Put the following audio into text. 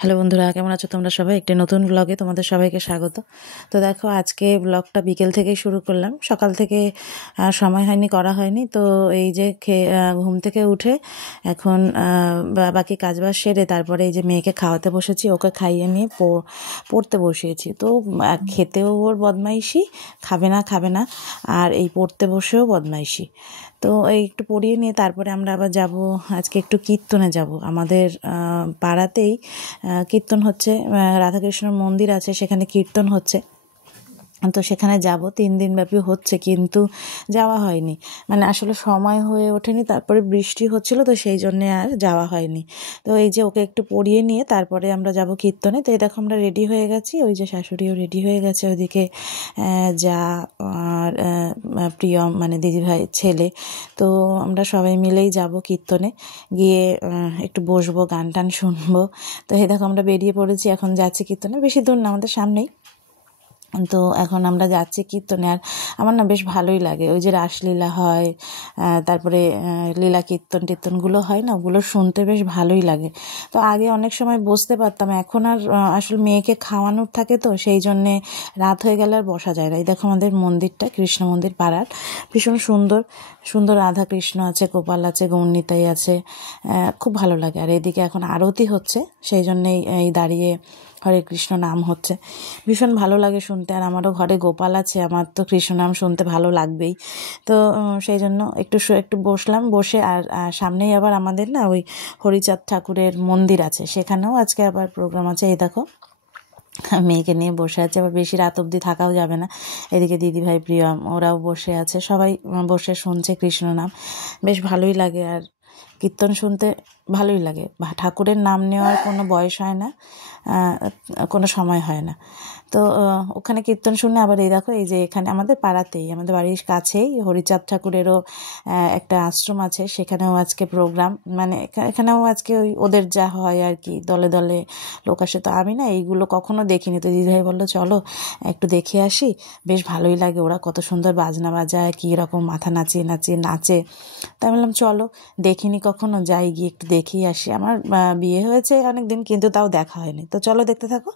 Hello বন্ধুরা, কেমন আছো তোমরা সবাই? একটি নতুন ব্লগে তোমাদের সবাইকে স্বাগত। তো দেখো, আজকে ব্লগটা বিকেল থেকেই শুরু করলাম। সকাল থেকে সময় হয়নি, করা হয়নি। তো এই যে ঘুম থেকে উঠে এখন বাকি কাজবাজ সেরে তারপরে এই যে মেয়েকে খাওয়াতে বসেছি, ওকে খাইয়ে নিয়ে পড়তে বসিয়েছি। তো খেতেও ওর বদমাইশি, খাবে না, আর এই পড়তে বসেও বদমাইশি। তো এই একটু পড়িয়ে নিয়ে তারপরে আমরা আবার যাব, আজকে একটু কীর্তনে যাব। আমাদের পাড়াতেই কীর্তন হচ্ছে, রাধাকৃষ্ণর মন্দির আছে, সেখানে কীর্তন হচ্ছে। তো সেখানে যাব, 3 দিন ব্যাপী হচ্ছে, কিন্তু যাওয়া হয়নি। মানে আসলে সময় হয়ে ওঠেনি, তারপরে বৃষ্টি হচ্ছিল, তো সেই জন্যে আর যাওয়া হয়নি। তো এই যে ওকে একটু পড়িয়ে নিয়ে তারপরে আমরা যাব কীর্তনে। তো এই দেখো আমরা রেডি হয়ে গেছি, ওই যে শাশুড়িও রেডি হয়ে গেছে, ওইদিকে যা আর প্রিয়ম মানে দিদিভাই ছেলে। তো আমরা সবাই মিলেই যাব কীর্তনে, গিয়ে একটু বসবো, গান টান শুনবো। তো এই দেখো আমরা বেরিয়ে পড়েছি, এখন যাচ্ছি কীর্তনে। বেশি দূর না, আমাদের সামনেই। তো এখন আমরা যাচ্ছি কীর্তনে। আর আমার না বেশ ভালোই লাগে, ওই যে রাসলীলা হয়, তারপরে লীলা কীর্তনগুলো হয় না, ওগুলো শুনতে বেশ ভালোই লাগে। তো আগে অনেক সময় বসতে পারতাম, এখন আর আসলে মেয়েকে খাওয়ানোর থাকে, তো সেই জন্যে রাত হয়ে গেলে আর বসা যায় না। এই দেখো আমাদের মন্দিরটা, কৃষ্ণ মন্দির পাড়ার, ভীষণ সুন্দর সুন্দর রাধা কৃষ্ণ আছে, গোপাল আছে, গৌরনিতাই আছে, খুব ভালো লাগে। আর এদিকে এখন আরতি হচ্ছে, সেই জন্যেই এই দাঁড়িয়ে হরে কৃষ্ণ নাম হচ্ছে, ভীষণ ভালো লাগে শুনতে। আর আমারও ঘরে গোপাল আছে, আমার তো কৃষ্ণ নাম শুনতে ভালো লাগবেই। তো সেই জন্য একটু বসলাম, বসে আর সামনেই আবার আমাদের না ওই হরিচাঁদ ঠাকুরের মন্দির আছে, সেখানেও আজকে আবার প্রোগ্রাম আছে। এই দেখো মেয়েকে নিয়ে বসে আছে, আবার বেশি রাত অবধি থাকাও যাবে না। এদিকে দিদিভাই প্রিয়ম ওরাও বসে আছে, সবাই বসে শুনছে কৃষ্ণ নাম, বেশ ভালোই লাগে। আর কীর্তন শুনতে ভালোই লাগে, ঠাকুরের নাম নেওয়ার কোনো বয়স হয় না, কোনো সময় হয় না। তো ওখানে কীর্তন শুনে আবার এই দেখো, এই যে এখানে আমাদের পাড়াতেই, আমাদের বাড়ির কাছেই হরিচাঁদ ঠাকুরেরও একটা আশ্রম আছে, সেখানেও আজকে প্রোগ্রাম। মানে এখানেও আজকে ওই ওদের যা হয় আর কি, দলে দলে লোক আসে। তো আমি না এইগুলো কখনো দেখিনি, তো দিদিভাই বললো চলো একটু দেখে আসি, বেশ ভালোই লাগে। ওরা কত সুন্দর বাজনা বাজায়, কী রকম মাথা নাচিয়ে নাচিয়ে নাচে। তাই বললাম চলো, দেখিনি কখনো, যাই গিয়ে একটু দেখেই আসি। আমার বিয়ে হয়েছে অনেক দিন, কিন্তু তাও দেখা হয়নি। তো চলো দেখতে থাকো।